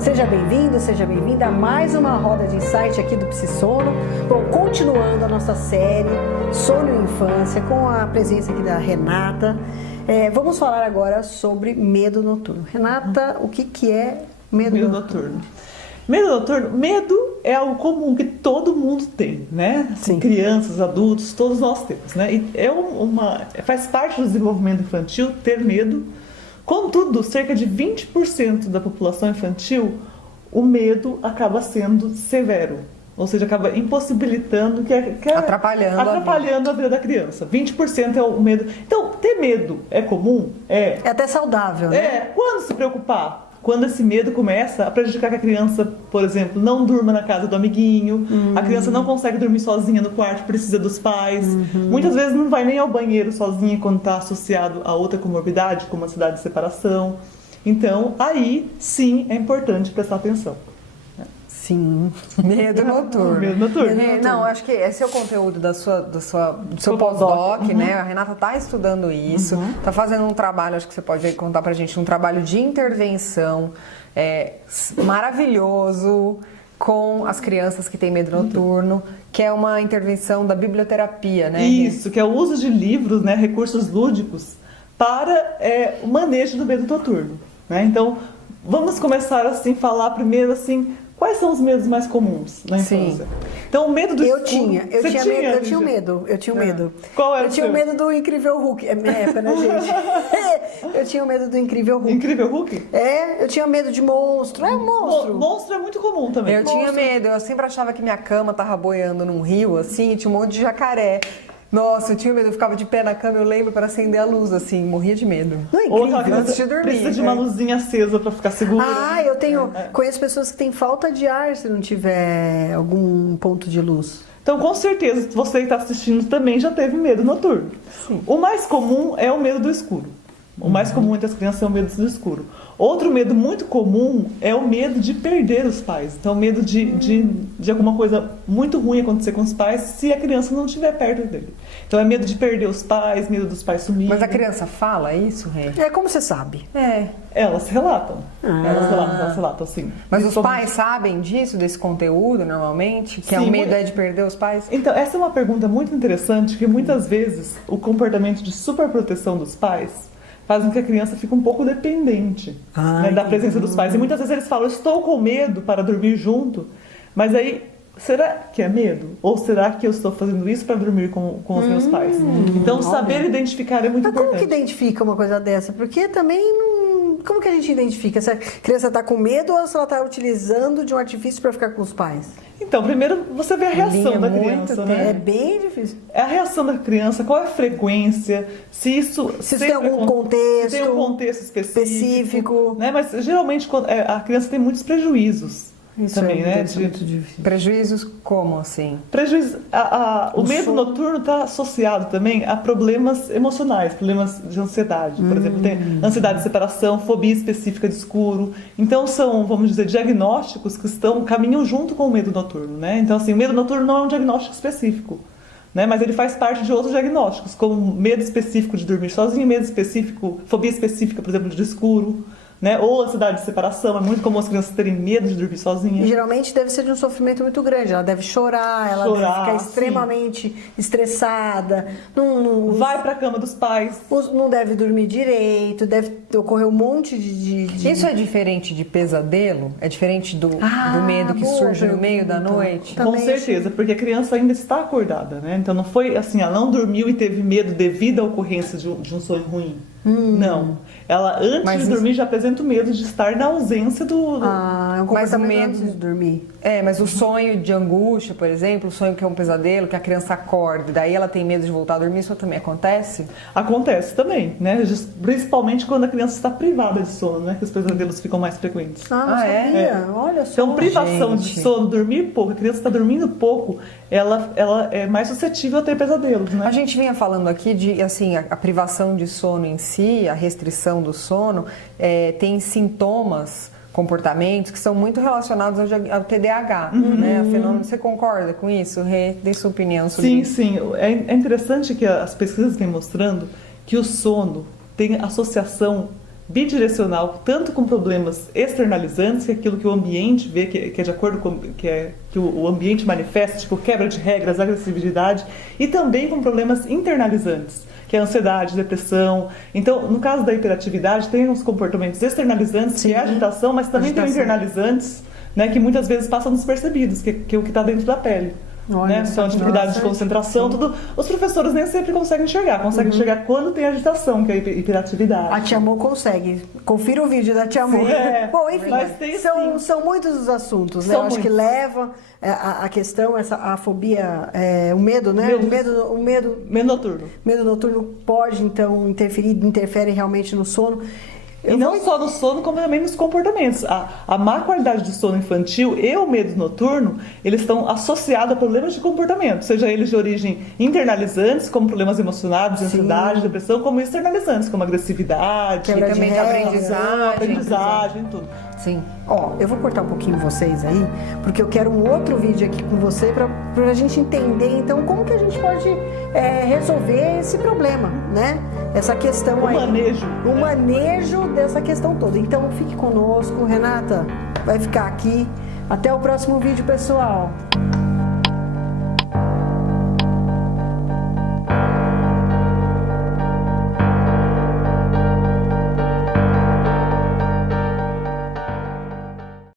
Seja bem-vindo, seja bem-vinda a mais uma roda de insight aqui do Psisono. Bom, continuando a nossa série Sono e Infância, com a presença aqui da Renata. Vamos falar agora sobre medo noturno. Renata, o que é medo noturno? Medo é algo comum que todo mundo tem, né? Sim. Crianças, adultos, todos nós temos, né? E faz parte do desenvolvimento infantil ter medo. Contudo, cerca de 20% da população infantil, o medo acaba sendo severo. Ou seja, acaba impossibilitando, atrapalhando a vida da criança. 20% é o medo. Então, ter medo é comum? É. É até saudável, né? Quando se preocupar? Quando esse medo começa a prejudicar que a criança, por exemplo, não durma na casa do amiguinho, a criança não consegue dormir sozinha no quarto, precisa dos pais, muitas vezes não vai nem ao banheiro sozinha quando está associado a outra comorbidade, como a ansiedade de separação. Então, aí sim é importante prestar atenção. Sim, medo noturno. Medo noturno. Não, acho que esse é o conteúdo do seu pós-doc, né? A Renata está estudando isso, está fazendo um trabalho, acho que você pode contar pra gente, um trabalho de intervenção maravilhoso com as crianças que têm medo noturno, que é uma intervenção da biblioterapia, né? Isso, que é o uso de livros, né, recursos lúdicos para o manejo do medo noturno, né? Então, vamos começar assim, falar primeiro assim, quais são os medos mais comuns na infância? Então, o medo do escuro... Eu tinha medo. Qual era o seu? Eu tinha medo do Incrível Hulk. É minha época, né, gente? Eu tinha medo do Incrível Hulk. Incrível Hulk? Eu tinha medo de monstro. É um monstro. Monstro é muito comum também. Eu tinha medo, eu sempre achava que minha cama tava boiando num rio, assim, e tinha um monte de jacaré. Nossa, eu tinha medo, eu ficava de pé na cama, eu lembro, para acender a luz, assim, morria de medo. Não é incrível? Ou antes de dormir. Precisa de uma luzinha acesa para ficar segura. Eu conheço pessoas que têm falta de ar se não tiver algum ponto de luz. Então, com certeza, você que está assistindo também já teve medo noturno. Sim. O mais comum é o medo do escuro. O mais comum entre as crianças é o medo do escuro. Outro medo muito comum é o medo de perder os pais. Então, o medo de alguma coisa muito ruim acontecer com os pais se a criança não estiver perto dele. Então, é medo de perder os pais, medo dos pais sumirem. Mas a criança fala isso, Rê? Como você sabe? Elas relatam. Elas relatam, sim. Mas os pais sabem disso, desse conteúdo, normalmente? Que Sim, o medo é de perder os pais? Então, essa é uma pergunta muito interessante, que muitas vezes o comportamento de superproteção dos pais faz com que a criança fique um pouco dependente da presença dos pais. E muitas vezes eles falam, estou com medo para dormir junto, mas aí, será que é medo? Ou será que eu estou fazendo isso para dormir com os meus pais? Então, saber identificar é muito importante. Mas como que identifica uma coisa dessa? Porque também não... Como que a gente identifica se a criança está com medo ou se ela está utilizando de um artifício para ficar com os pais? Então, primeiro você vê a reação da criança, né? É bem difícil. É a reação da criança, qual é a frequência, se isso tem algum contexto, se tem um contexto específico. Né? Mas geralmente a criança tem muitos prejuízos. Isso também, né? Muito difícil. Prejuízos como, assim? O medo noturno está associado também a problemas emocionais, problemas de ansiedade. Por exemplo, tem ansiedade de separação, fobia específica de escuro. Então, são, vamos dizer, diagnósticos que caminham junto com o medo noturno, né? Então, assim, o medo noturno não é um diagnóstico específico, né? Mas ele faz parte de outros diagnósticos, como medo específico de dormir sozinho, medo específico, fobia específica, por exemplo, de escuro. Né? Ou ansiedade de separação, é muito comum as crianças terem medo de dormir sozinhas. E geralmente deve ser de um sofrimento muito grande, ela deve chorar, ela deve ficar extremamente estressada, não vai para a cama dos pais, não deve dormir direito, deve ocorrer um monte de... Isso é diferente de pesadelo? É diferente do medo que surge no meio da noite? Com certeza, porque a criança ainda está acordada, né? Então não foi assim, ela não dormiu e teve medo devido à ocorrência de um sonho ruim. Não. Ela, antes de dormir, já apresenta o medo de estar na ausência do... é um comportamento antes de dormir. Mas o sonho de angústia, por exemplo, o sonho que é um pesadelo, que a criança acorda, e daí ela tem medo de voltar a dormir, isso também acontece? Acontece também, né? Principalmente quando a criança está privada de sono, né? Que os pesadelos ficam mais frequentes. Sabia? Olha só. Então, privação de sono, dormir pouco, a criança está dormindo pouco, ela é mais suscetível a ter pesadelos, né? A gente vinha falando aqui de, assim, a privação de sono em si, a restrição do sono, tem sintomas, comportamentos que são muito relacionados ao TDAH, né? Fenômeno, você concorda com isso? Rê, dê sua opinião sobre isso. Sim. É interessante que as pesquisas vêm mostrando que o sono tem associação bidirecional, tanto com problemas externalizantes, que é aquilo que o ambiente vê, que é de acordo com que o ambiente manifesta, tipo quebra de regras, agressividade, e também com problemas internalizantes, que é ansiedade, depressão. Então, no caso da hiperatividade, tem uns comportamentos externalizantes, que é a agitação, mas também tem internalizantes, né, que muitas vezes passam despercebidos, que é o que está dentro da pele. Né? São atividades de concentração, tudo. Os professores nem sempre conseguem enxergar enxergar quando tem agitação, que é a hiperatividade. A Tia Amor consegue. Confira o vídeo da Tia Amor. Bom, enfim, são muitos os assuntos, né? Eu acho que leva a questão, a fobia, o medo, né? O medo noturno. Medo noturno pode, então, interfere realmente no sono. E não só no sono, como também nos comportamentos. A má qualidade do sono infantil e o medo noturno, eles estão associados a problemas de comportamento, seja eles de origem internalizantes, como problemas emocionais, ansiedade, depressão, como externalizantes, como agressividade, e também aprendizagem, tudo. Sim. Ó, eu vou cortar um pouquinho vocês aí, porque eu quero um outro vídeo aqui com você para a gente entender, então, como que a gente pode resolver esse problema, né? Essa questão o manejo dessa questão toda. Então, fique conosco, Renata vai ficar aqui. Até o próximo vídeo, pessoal.